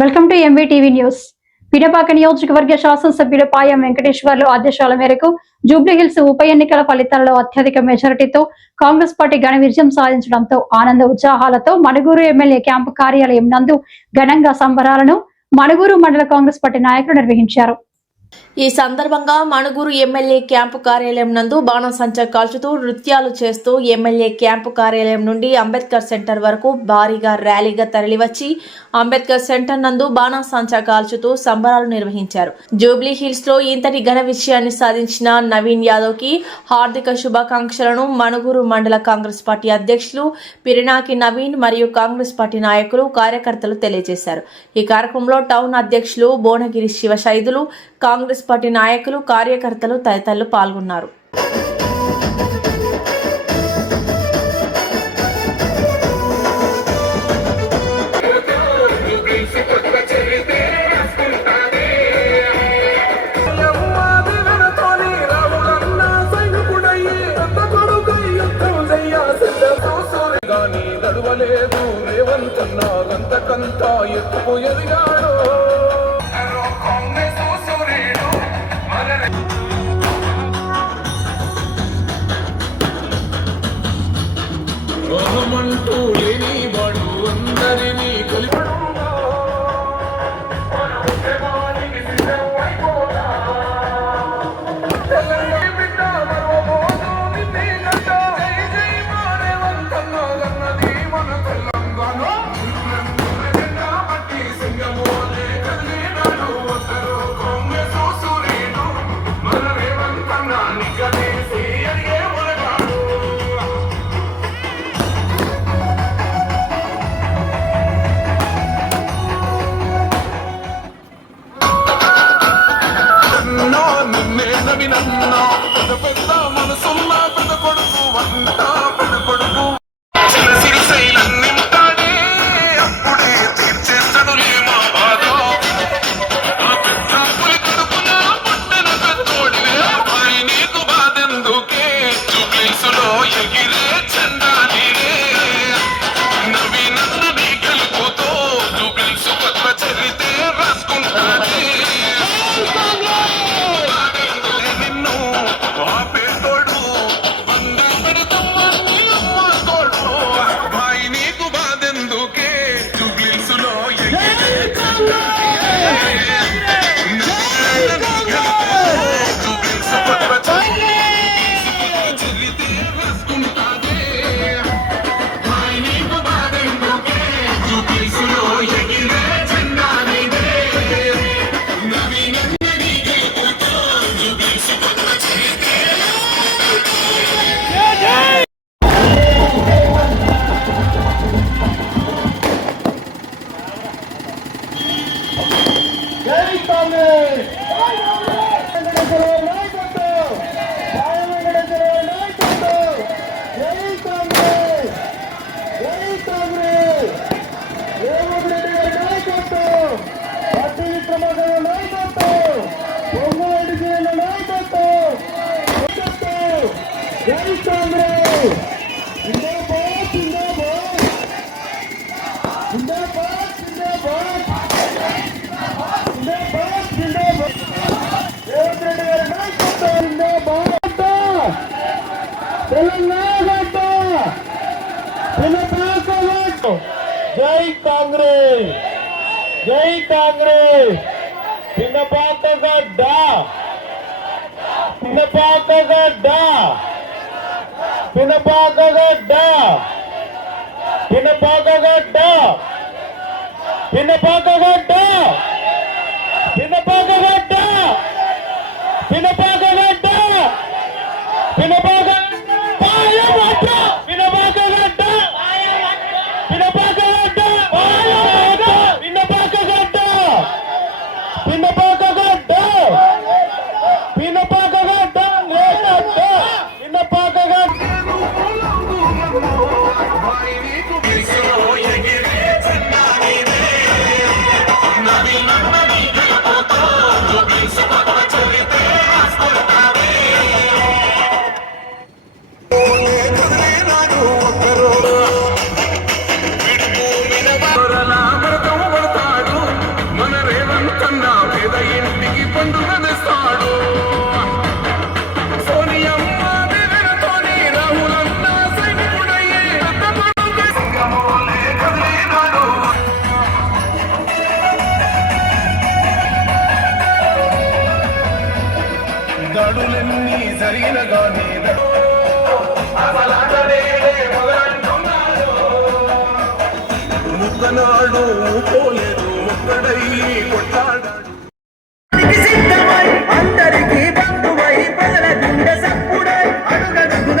Welcome to MV TV news Pidapaka నియోజకవర్గ శాసనసభ్యులు పాయం వెంకటేశ్వర్లు ఆదేశాల మేరకు జూబ్లీహిల్స్ ఉప ఎన్నికల ఫలితాలలో అత్యధిక మెజారిటీతో కాంగ్రెస్ పార్టీ ఘన విజయం సాధించడంతో ఆనంద ఉత్సాహాలతో మణుగూరు ఎమ్మెల్యే క్యాంపు కార్యాలయం నందు ఘనంగా సంబరాలను మణుగూరు మండల కాంగ్రెస్ పార్టీ నాయకులు నిర్వహించారు. ఈ సందర్భంగా మణుగూరు ఎమ్మెల్యే క్యాంపు కార్యాలయం నందు బాణసంచా కాల్చుతూ నృత్యాలు చేస్తూ ఎమ్మెల్యే క్యాంపు కార్యాలయం నుండి అంబేద్కర్ సెంటర్ వరకు భారీగా ర్యాలీగా తరలివచ్చి అంబేద్కర్ సెంటర్ నందు బాణసంచా కాల్చుతూ సంబరాలు నిర్వహించారు. జూబ్లీ హిల్స్లో ఇంతటి ఘన విజయాన్ని సాధించిన నవీన్ యాదవ్కి హార్దిక శుభాకాంక్షలను మణుగూరు మండల కాంగ్రెస్ పార్టీ అధ్యక్షులు పిరినాకి నవీన్ మరియు కాంగ్రెస్ పార్టీ నాయకులు కార్యకర్తలు తెలియజేశారు. ఈ కార్యక్రమంలో టౌన్ అధ్యక్షులు భువనగిరి శివశైదులు కాంగ్రెస్ పార్టీ నాయకులు కార్యకర్తలు తదితరులు పాల్గొన్నారు. యమ్మాది వెనుతోని రాములన్న సైనికుడయ్యి జై కాంగ్రెస్! జై కాంగ్రెస్ జై కాంగ్రెస్ రేవంత్ రెడ్డి గారి जय कांग्रेस जय कांग्रेस। तिनपातचा डा तिनपातचा डा तिनपातचा डा तिनपातचा डा डा डा डा ఆనాడు పోలేదు ఒక్కడై కొట్లాడాడు అందరికీ బంధువై పదల గుండె సప్పుడై అడుగడుగున